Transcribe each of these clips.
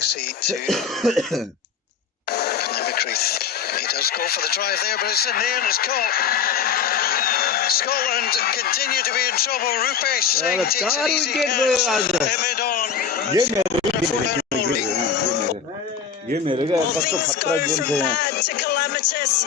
KC to Lemacreath. He does go for the drive there, but it's in there and it's caught. Scotland continue to be in trouble. Rupesh Singh takes an easy catch. Emid on. Well, things go from bad to calamitous.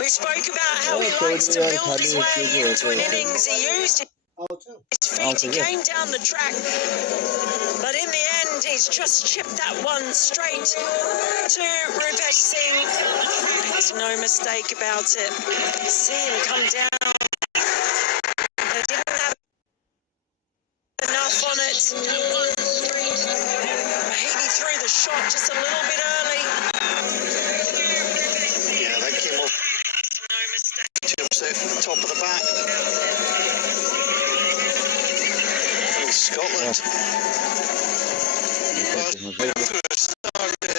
We spoke about how he likes to build his way into an innings. He used his feet, he came down the track, but in the end he's just chipped that one straight to Rupesh Singh. There's no mistake about it. See him come down. They didn't have enough on it. He threw the shot just a little bit early. Yeah, that came off. No mistake. Chips out top of the bat. Scotland.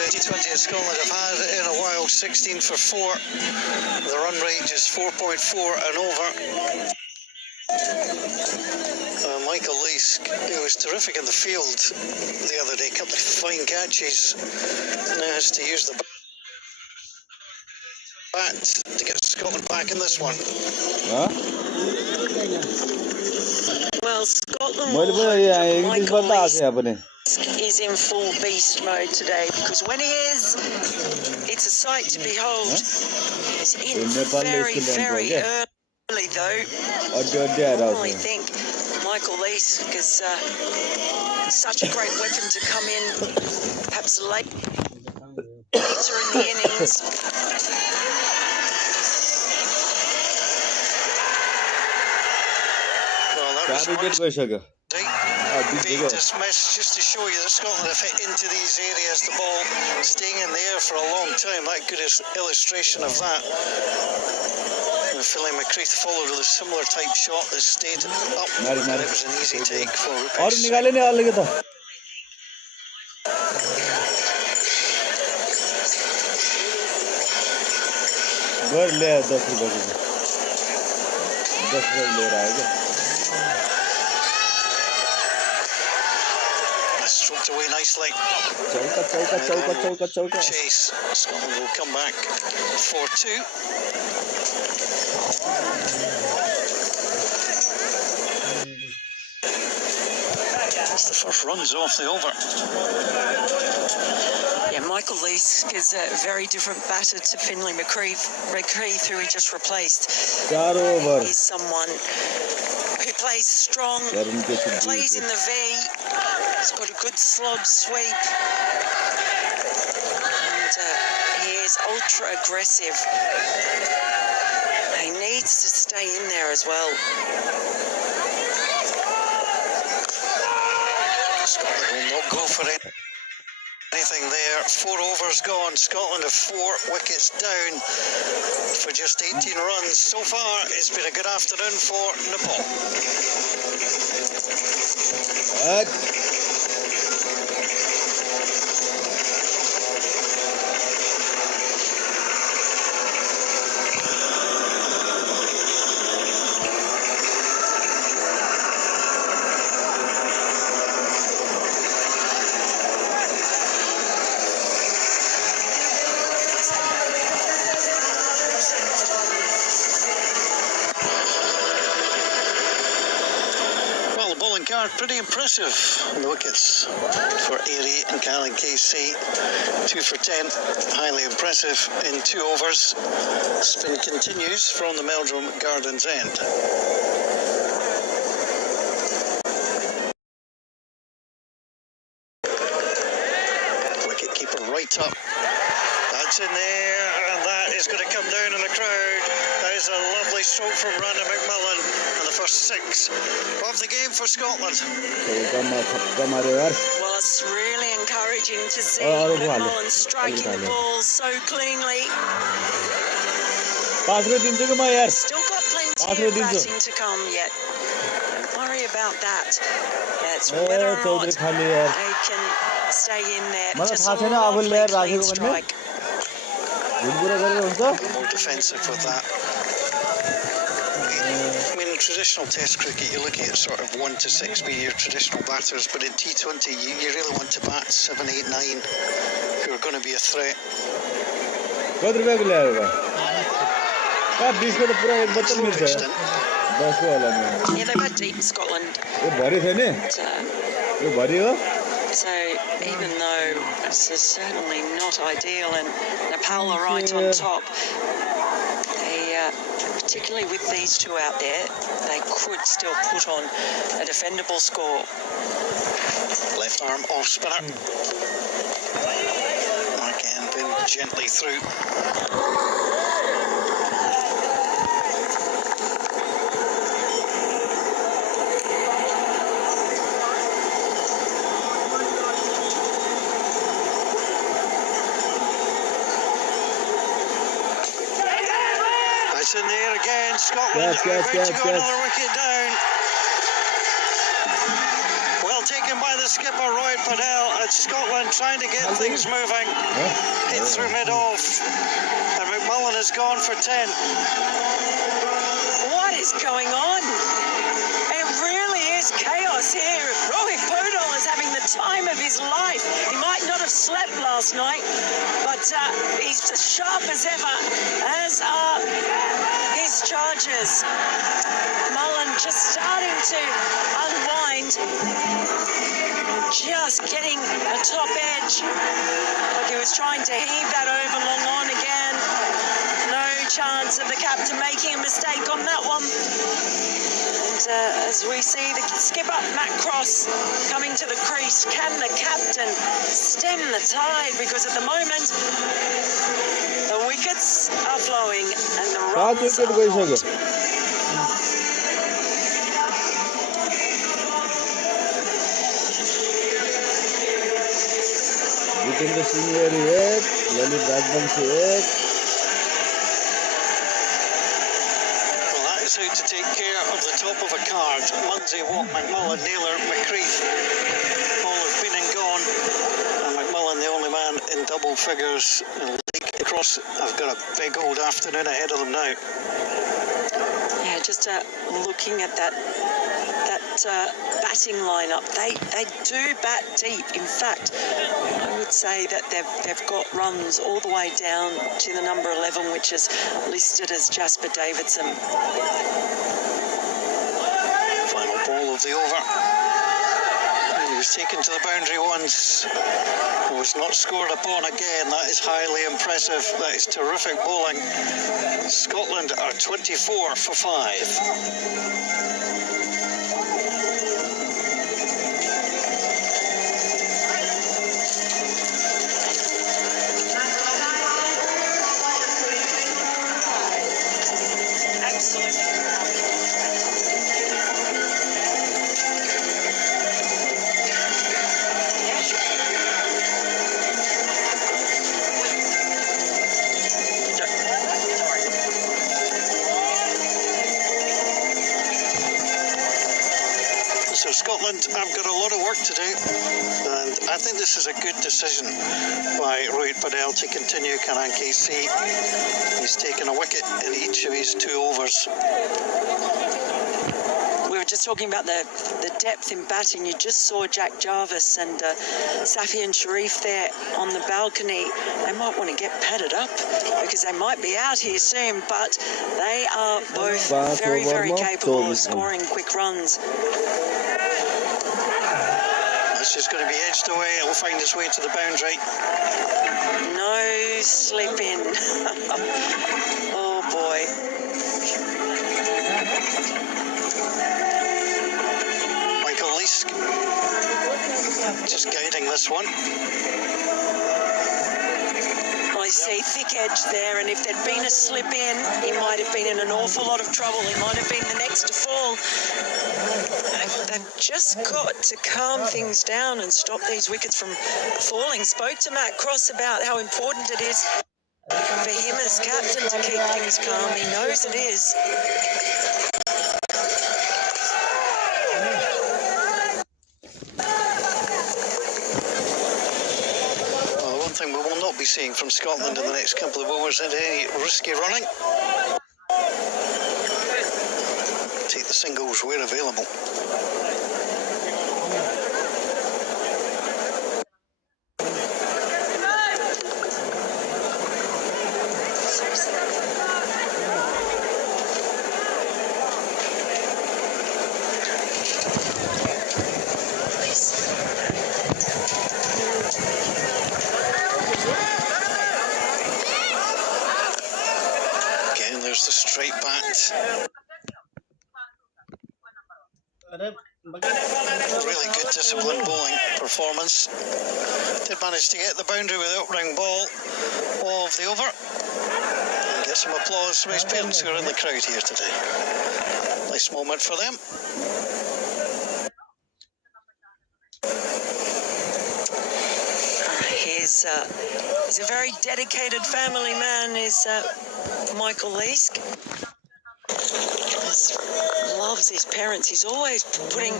T20 in Scotland have had in a while, 16 for 4. The run rate just 4.4 and over. Michael Leask, who was terrific in the field the other day, a couple of fine catches, now has to use the bat to get Scotland back in this one. Huh? Well, Scotland will hope Michael Leask is in full beast mode today, because when he is, it's a sight to behold. He's in very, very early though. I normally think Michael Leask is such a great weapon to come in perhaps later in the innings. Well, that was being dismissed, just to show you that Scotland have hit into these areas, the ball staying in the air for a long time. That good illustration of that. And Lemacreath followed with a similar type shot that stayed up, and it was an easy take for Rupesh. Stroked away nicely. Chase. Scotland will come back 4-2. That's the first runs off the over. Yeah, Michael Leask is a very different batter to Finlay McCreath, who he just replaced. He's someone who plays strong, plays in the V. He's got a good slob sweep, and he is ultra aggressive. He needs to stay in there as well. Scotland will not go for it. Anything there. 4 overs gone. Scotland have 4 wickets down for just 18 runs. So far, it's been a good afternoon for Nepal. Card pretty impressive. The wickets for Airy and Callan KC, 2 for 10, highly impressive in 2 overs. Spin continues from the Meldrum Gardens end. Wicket keeper right up. That's in there, and that is going to come down in the crowd. That is a lovely stroke from Randa McMillan, and the first 6 of the game for Scotland. Well, it's really encouraging to see McMillan striking the ball so cleanly. Still got plenty of batting to come yet. Don't worry about that. Yeah, it's whether or not they can stay in there. Just a lovely clean strike. More defensive with that. I mean, traditional Test cricket, you're looking at sort of 1 to 6 being your traditional batters, but in T20, you really want to bat 7, 8, 9 who are going to be a threat. What do you think? Yeah, they've had deep in Scotland. So even though this is certainly not ideal, and Nepal are right on top, particularly with these two out there, they could still put on a defendable score. Left arm off spinner. Again, been gently through. It's in the air again. Scotland are about to go another wicket down. Well taken by the skipper, Roy Padel, at Scotland trying to get things moving. Hit through mid-off. And McMullen has gone for 10. What is going on? It really is chaos here. Rohit Podol is having the time of his life. He might not have slept last night, but he's as sharp as ever, as are his charges. Mullen just starting to unwind, just getting a top edge. Like he was trying to heave that over long on again. No chance of the captain making a mistake on that one. And as we see the skipper, Matt Cross, coming to the crease, can the captain stem the tide? Because at the moment, the wickets are flowing and the runs are not. Jitendra Singh Lalit Rajbanshi How to take care of the top of a card. Munsey, Watt, McMullen, Naylor, McCreath all have been and gone, and McMullen the only man in double figures. And Lake across, I've got a big old afternoon ahead of them now. Yeah, just looking at that batting lineup, they do bat deep. In fact, I would say that they've got runs all the way down to the number 11, which is listed as Jasper Davidson. Final ball of the over. He was taken to the boundary once, was not scored upon again. That is highly impressive. That is terrific bowling. Scotland are 24 for 5. So Scotland have got a lot of work to do, and I think this is a good decision by Rohit Padel to continue Karan KC. He's taken a wicket in each of his 2 overs. We were just talking about the depth in batting. You just saw Jack Jarvis and Safi and Sharif there on the balcony. They might want to get padded up because they might be out here soon, but they are both very, very capable of scoring quick runs. This is going to be edged away. It will find its way to the boundary. No slip in. Oh boy. Michael Leask just guiding this one. I see thick edge there, and if there'd been a slip in, he might have been in an awful lot of trouble. He might have been the next to fall. They've just got to calm things down and stop these wickets from falling. Spoke to Matt Cross about how important it is for him as captain to keep things calm. He knows it is. Well, the one thing we will not be seeing from Scotland in the next couple of overs is any risky running. Take the singles were available. Again, there's the straight bat. Really good disciplined bowling performance. Did manage to get the boundary with the opening ball of the over. And get some applause from his parents who are in the crowd here today. Nice moment for them. He's a very dedicated family man, is Michael Leask. Loves his parents. He's always putting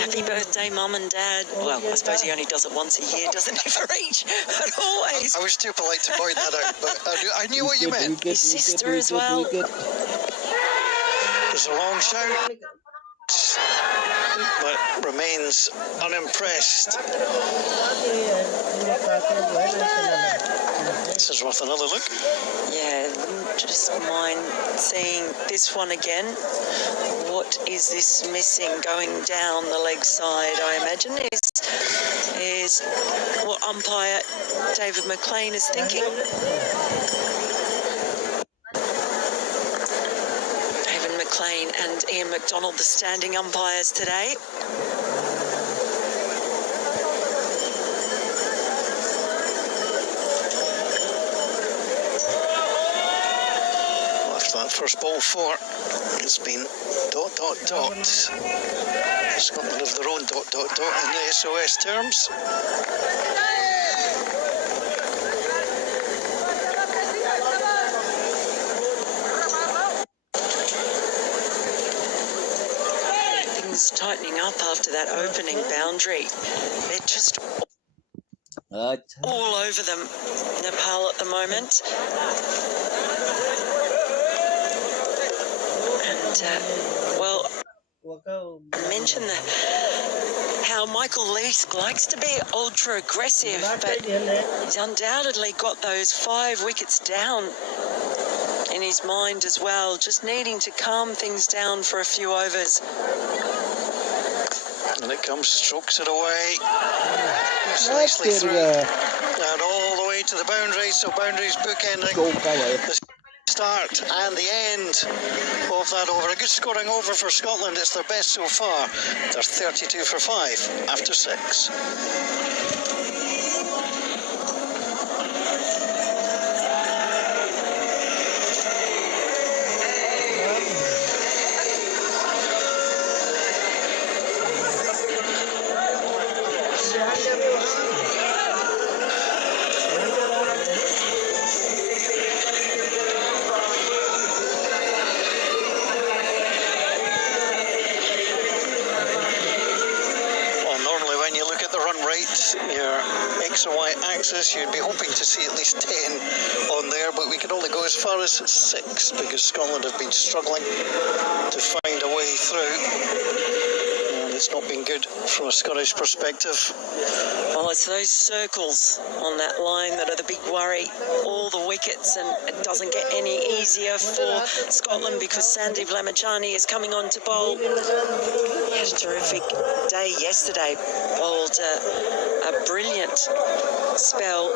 happy birthday mum and dad. Well, I suppose he only does it once a year, doesn't he, for each? But always. I was too polite to point that out, but I knew what you meant. His sister as well. There's a long shout, but remains unimpressed. This is worth another look. Yeah, just mind seeing this one again. What is this missing going down the leg side, I imagine, is what umpire David McLean is thinking. David McLean and Ian McDonald, the standing umpires today. That first ball for has been ... Scotland have their own ... in the SOS terms. Things tightening up after that opening boundary. They're just all over them, Nepal, at the moment. Well, I mentioned how Michael Leask likes to be ultra aggressive, but he's undoubtedly got those 5 wickets down in his mind as well, just needing to calm things down for a few overs. And it comes, strokes it away. It's nicely through. And all the way to the boundary, so boundaries bookending the start and the end of that over. A good scoring over for Scotland. It's their best so far. They're 32 for 5 after 6. Your X and Y axis, you'd be hoping to see at least 10 on there, but we can only go as far as 6 because Scotland have been struggling to find a way through, and it's not been good from a Scottish perspective. Well, it's those circles on that line that are the big worry. All the wickets, and it doesn't get any easier for Scotland because Sandeep Lamachani is coming on to bowl. He had a terrific day yesterday. Bowled a brilliant spell,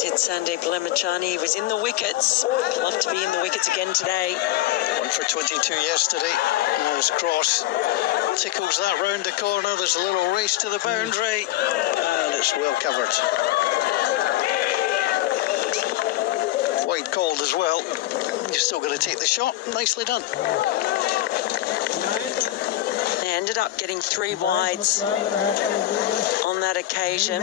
did Sandeep Lamachani. He was in the wickets. Love to be in the wickets again today. 1 for 22 yesterday. And his cross tickles that round the corner. There's a little race to the boundary, and it's well covered. Wide called as well. You're still going to take the shot. Nicely done. They ended up getting 3 wides on that occasion.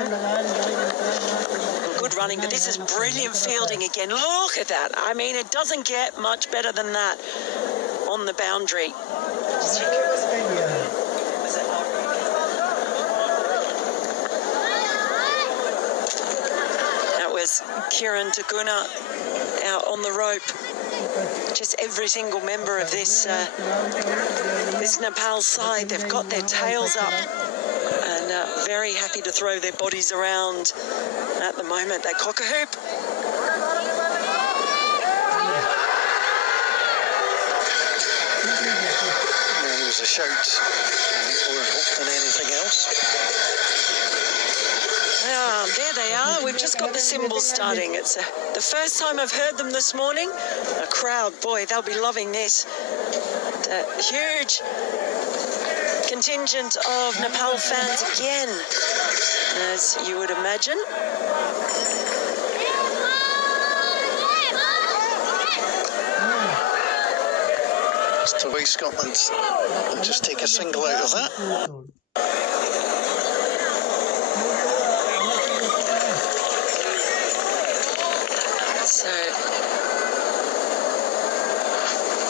Good running, but this is brilliant fielding again. Look at that. I mean, it doesn't get much better than that on the boundary. That was Kiran Daguna out on the rope. Just every single member of this Nepal side, they've got their tails up and very happy to throw their bodies around at the moment. They cock a hoop. There was a shout more hope than anything else. There they are. We've just got the cymbals starting. It's the first time I've heard them this morning. A crowd, boy, they'll be loving this. A huge contingent of Nepal fans again, as you would imagine. To away Scotland and just take a single out of that. So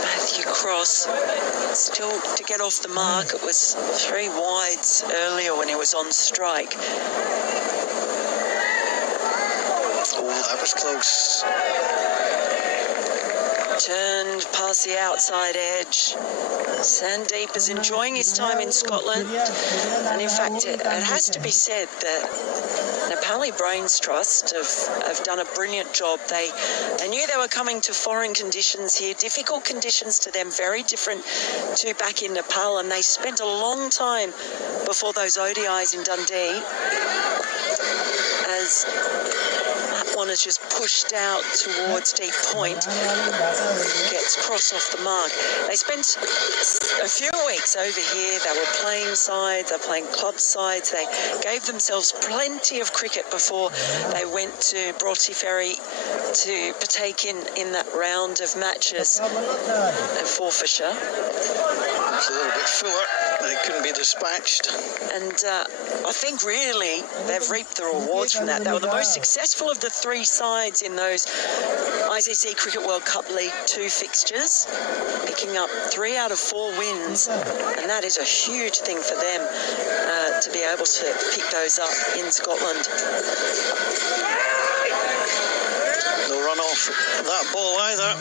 Matthew Cross still to get off the mark. It was 3 wides earlier when he was on strike. Oh, that was close. Turned past the outside edge. Sandeep is enjoying his time in Scotland, and in fact it has to be said that Nepali Brains Trust have done a brilliant job. They knew they were coming to foreign conditions here, difficult conditions to them, very different to back in Nepal, and they spent a long time before those ODIs in Dundee as one is just pushed out towards deep point, gets Cross off the mark. They spent a few weeks over here. They were playing sides, they were playing club sides. They gave themselves plenty of cricket before they went to Broughty Ferry to partake in that round of matches at Forfarshire. It's a little bit fuller, but it couldn't be dispatched. And I think really they've reaped the rewards from that. They were the most successful of the 3 sides in those ICC Cricket World Cup League 2 fixtures, picking up 3 out of 4 wins, and that is a huge thing for them to be able to pick those up in Scotland. No run off that ball either.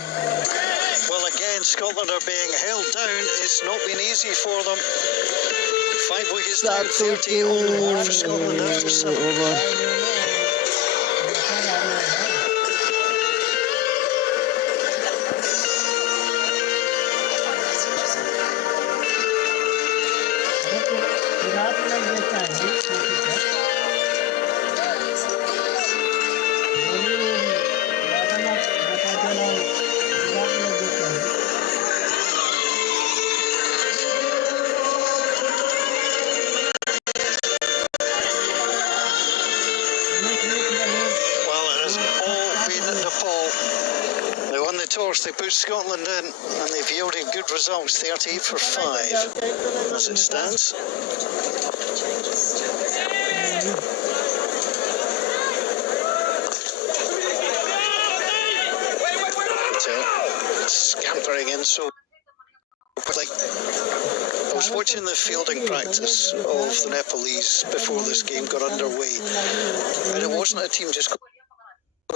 Well, again, Scotland are being held down. It's not been easy for them. 5 wickets down, 30 on the board for Scotland after 7. They put Scotland in and they've yielded good results, 38 for 5 as it stands. Scampering in so quickly. I was watching the fielding practice of the Nepalese before this game got underway, and it wasn't a team just going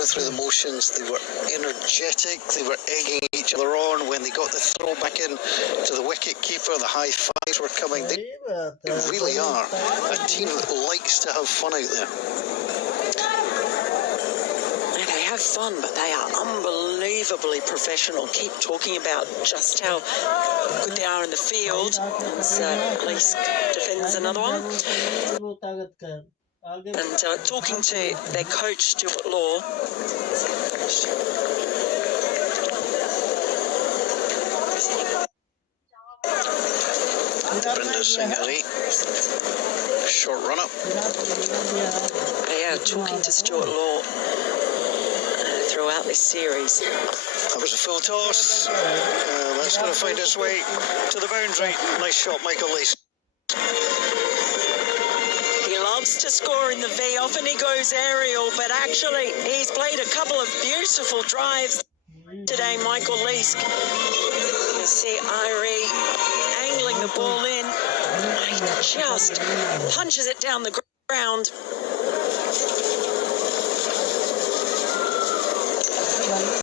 through the motions. They were energetic, they were egging each other on. When they got the throw back in to the wicket keeper, the high fives were coming. They really are a team that likes to have fun out there. They have fun, but they are unbelievably professional. Keep talking about just how good they are in the field. As Leask defends another one. And talking to their coach, Stuart Law. Brinda Singh, short run up. Yeah, talking to Stuart Law throughout this series. That was a full toss. That's going to find its way to the boundary. Nice shot, Michael Leask. Loves to score in the V. Often he goes aerial, but actually he's played a couple of beautiful drives today, Michael Leask. You see Irie angling the ball in. He just punches it down the ground.